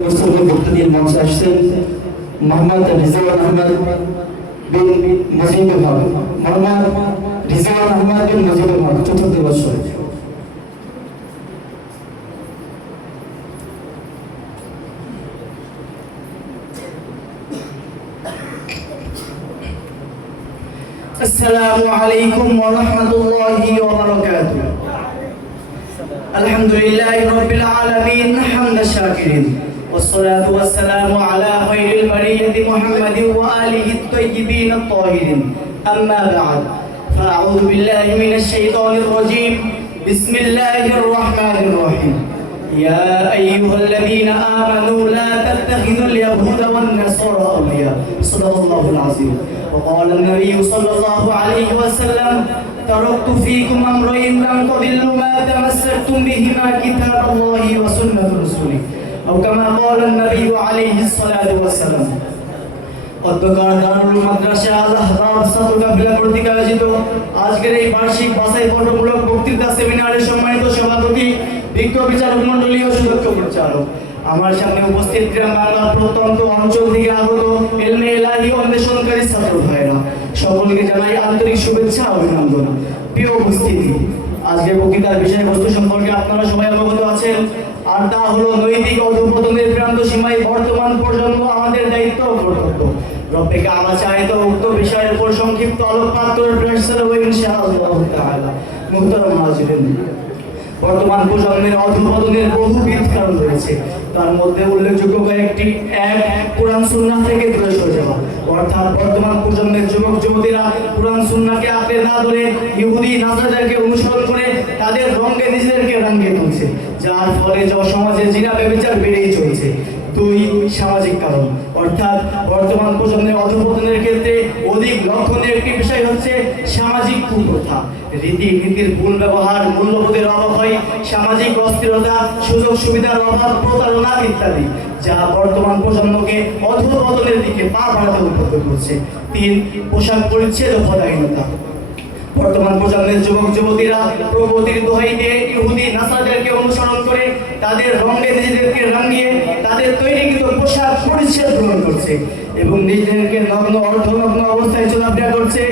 মুক্তদিন মঞ্চে আসছেন মোহাম্মদ রিজওয়ান আহমদ বিন মুজিবুল হক। মোহাম্মদ রিজওয়ান আহমদ বিন মুজিবুল হক, চতুর্থ বর্ষ। السلام عليكم ورحمة الله وبركاته. الحمد لله رب العالمين حمد الشاكرين، والصلاة والسلام على خير البرية محمد وآله الطيبين الطاهرين. أما بعد، فأعوذ بالله من الشيطان الرجيم. بسم الله الرحمن الرحيم. يا أيها الذين آمنوا لا تتخذوا اليهود والنصارى أولياء. صدق الله العظيم. وقال النبي صلى الله عليه وسلم: تركت فيكم أمرين لم تضلوا ما تمسكتم بهما كتاب الله وسنة رسوله، أو كما قال النبي عليه الصلاة والسلام. অধ্যকার দারুল মাদ্রাসা আল আহবাব ছাত্রকাফিলা কর্তৃক আয়োজিত আজকের এই বার্ষিক বাছাই পর্বমূলক বক্তৃতা সেমিনারের সম্মানিত সভাপতি, বিজ্ঞ বিচারক মণ্ডলী ও সুদক্ষ পরিচালক, আমার সামনে উপস্থিত গ্রাম বাংলার প্রত্যন্ত অঞ্চল থেকে আগত ইলমে ইলাহি অন্বেষণকারী ছাত্র ভাইরা, সকলকে জানাই আন্তরিক শুভেচ্ছা ও অভিনন্দন। প্রিয় উপস্থিতি, আজকের বক্তৃতার বিষয়বস্তু সম্পর্কে আপনারা সবাই অবগত আছেন, আর তা হলো নৈতিক অধঃপতনের প্রান্ত সীমায় বর্তমান প্রজন্ম আমাদের দায়িত্ব ও কর্তব্য। রব্বে কাবা চাইতো উক্ত বিষয়ের উপর সংক্ষিপ্ত আলোকপাত করে প্রয়াস করব ইনশাআল্লাহ তাআলা। মুহতারাম হাজিরিন, বর্তমান প্রজন্মের অধঃপতনের বহুবিধ কারণ রয়েছে, তার মধ্যে উল্লেখযোগ্য কয়েকটি: এক, কোরআন সুন্নাহ থেকে দূরে সরে যাওয়া, অর্থাৎ বর্তমান প্রজন্মের যুবক যুবতীরা কোরআন সুন্নাহকে আঁকড়ে না ধরে ইহুদি নাসারাদেরকে অনুসরণ করে তাদের রঙে নিজেদেরকে রাঙিয়ে তুলছে, যার ফলে সমাজে জিনা ব্যভিচার বেড়েই চলছে। দুই, সামাজিক কারণ, অর্থাৎ বর্তমান প্রজন্মের অধঃপতনের ক্ষেত্রে অধিক লক্ষণের একটি বিষয় হচ্ছে সামাজিক কুপ্রথা, রীতিনীতির ভুল ব্যবহার, মূল্যবোধের অভাব হয়, সামাজিক অস্থিরতা, সুযোগ সুবিধার অভাব, প্রতারণা ইত্যাদি, যা বর্তমান প্রজন্মকে অধঃপতনের দিকে পা বাড়াতে উদ্বুদ্ধ করছে। তিন, পোশাক পরিচ্ছদ ও পদাহীনতা, বর্তমান প্রজন্মের যুবক যুবতীরা প্রগতির দোহাই দিয়ে ইহুদি নাসারাদেরকে অনুসরণ করে তাদের রঙে নিজেদেরকে রাঙিয়ে তাদের তৈরিকৃত পোশাক পরিচ্ছদ গ্রহণ করছে এবং নিজেদেরকে নগ্ন অর্ধনগ্ন অবস্থায় চলাফেরা করছে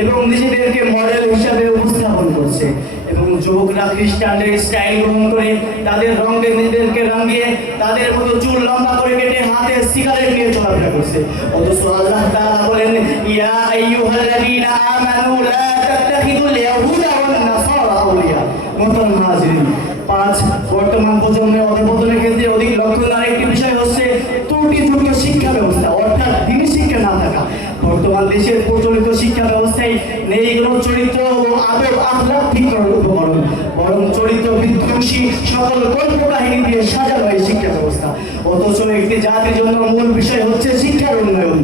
এবং নিজেদেরকে মডেল হিসাবে উপস্থাপন করছে, এবং যুবকরা খ্রিস্টানদের স্টাইল গ্রহণ করে তাদের রঙে নিজেদেরকে রাঙিয়ে তাদের মতো চুল লম্বা করে কেটে হাতে সিগারেট নিয়ে চলাফেরা করছে। অথচ আল্লাহ তাআলা বলেন, ইয়া আইয়ুহাল্লাযীনা আমানু লা তাত্তাখিযুল ইয়াহুদা ওয়ান নাসারা আউলিয়া। মুহতারাম হাজিরিন, পাঁচ, বর্তমান প্রজন্মের অধঃপতনের ক্ষেত্রে অধিক লক্ষণ আরেকটি বিষয় হচ্ছে ত্রুটিযুক্ত শিক্ষা ব্যবস্থা, অর্থাৎ দ্বীনি শিক্ষা না থাকা। বর্তমান দেশের প্রচলিত শিক্ষা ব্যবস্থায় নেই কোনো চরিত্র ও আদব আখলাক ঠিক করার উপকরণ, বরং চরিত্র বিধ্বংসী সকল গল্প কাহিনী দিয়ে সাজানো এই শিক্ষা ব্যবস্থা। অথচ একটি জাতির জন্য মূল বিষয় হচ্ছে শিক্ষার উন্নয়ন।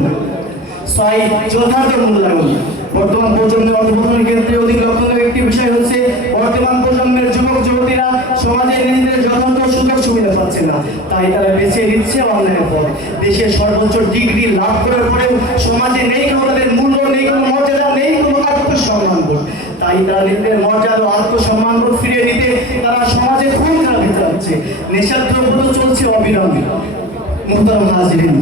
ছয়, যথার্থ মূল্যায়ন, বর্তমান প্রজন্মের অধঃপতনের ক্ষেত্রে অধিক লক্ষণীয় একটি বিষয় হচ্ছে বর্তমান প্রজন্মের যুবক যুবতীরা সমাজে নিজেদের যথার্থ সুযোগ সুবিধা পাচ্ছে না, তাই তারা বেছে নিচ্ছে অন্যায়ের পথ। দেশের সর্বোচ্চ ডিগ্রি লাভ করার পরেও সমাজে নেই কোনো তাদের মূল্য, নেই কোনো মর্যাদা, নেই কোনো আত্মসম্মানবোধ। তাই তারা নিজেদের মর্যাদা ও আত্মসম্মানবোধ ফিরিয়ে দিতে তারা সমাজে খুন খারাপি চালাচ্ছে, নেশাদ্রব্য চলছে অবিরামে। মুহতারাম হাজিরিন,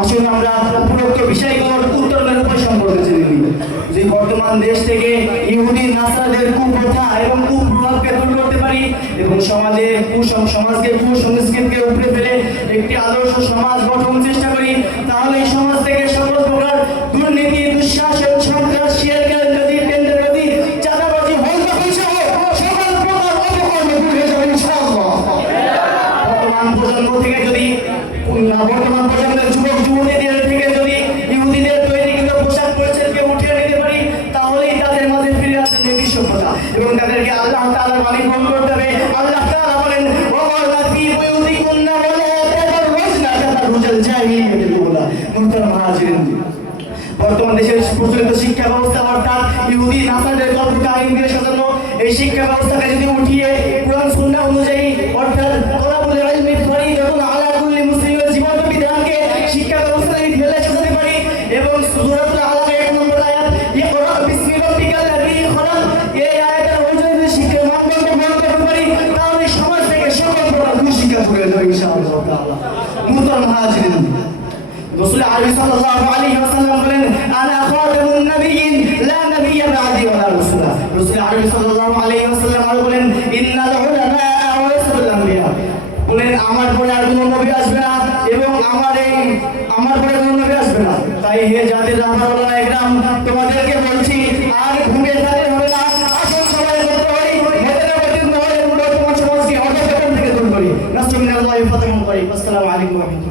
আসুন আমরা উপরোক্ত বিষয়গুলোর উত্তরণের উপায় সম্পর্কে জেনে নিই। যে বর্তমান দেশ থেকে ইহুদি নাসারাদের কুপ্রথা এবং কুপ্রভাবকে দূর করতে পারি এবং সমাজকে কুসংস্কৃতিকে উপরে ফেলে একটি আদর্শ সমাজ গঠন চেষ্টা করি, তাহলে এই সমাজ থেকে সকল প্রকার দুর্নীতি, দুঃশাসন, সন্ত্রাস, শেয়ারকারী, টেন্ডারবাজি, চাঁদাবাজি, হত্যাকাণ্ড সহ সকল প্রকার অপকর্ম দূর হয়ে যাবে ইনশাআল্লাহ। বর্তমান প্রজন্ম থেকে যদি বর্তমান প্রজন্মের যুবক যুবতীদের থেকে যদি ইহুদিদের তৈরিকৃত পোশাক পরিচ্ছদকে উঠিয়ে নিতে পারি, তাহলেই তাদের মাঝে ফিরে আসবে নৈতিক সভ্যতা এবং তাদেরকে আল্লাহ তাআলার বাণী গ্রহণ করতে হবে। আল্লাহ তাআলা বলেন, ওয়াকারনা ফী বুয়ুতিকুন্না ওয়া লা তাতাবাররাজনা তাতাবারুজাল জাহিলিয়াতিল উলা। মুহতারাম হাজিরিন, বর্তমান দেশের প্রচলিত শিক্ষা ব্যবস্থা অর্থাৎ ইহুদি নাসারাদের গল্প কাহিনী দিয়ে সাজানো এই শিক্ষা ব্যবস্থাকে যদি উঠিয়ে কোরআন সুন্নাহ অনুযায়ী অর্থাৎ তলাবুল ইলমি ফরিদাতুন আলা কুল্লি মুসলিমের জীবন বিধানকে শিক্ষা ব্যবস্থায় ঢেলে সাজাতে পারি এবং সূরাতুল আলাক 1 নম্বর আয়াত ইকরা বিসমি রাব্বিকাল্লাযী খলাক, এই আয়াতের অনুযায়ী শিক্ষা মানদণ্ড গ্রহণ করতে পারি, তাহলে সমাজ থেকে সকল প্রকার দুঃশিক্ষা দূর হয়ে যাবে ইনশাআল্লাহ তাআলা। মুহতারাম হাজিরিন, রাসূল আরবি সাল্লাল্লাহু আলাইহি ওয়াসাল্লাম বলেন আনা খাতামুন নবিয়্যিন লা নাবিয়্যা বা'দি ওয়া লা রাসূলা। রাসূল আরবি সাল্লাল্লাহু আলাইহি ওয়াসাল্লাম আরো বলেন ইন্নাল উলামা ওয়ারাসাতুল আমবিয়া, বলেন আমার পরে আর কোনো নবী আসবে না এবং আমার পরে কোনো নবী আসবে না। তাই হে জাতির রাহবার ওলামা একরাম, তোমাদেরকে বলছি আর ঘুমিয়ে থাকতে হবে না, আসল সবাই করতে পারি হেদায়েতের প্রতি নয় এবং বর্তমান সমাজকে অধঃপতন থেকে দূর করি। নাসরুল্লাহি ফাতাহুল করিম। আসসালামু আলাইকুম ওয়া রাহমাতুল্লাহ।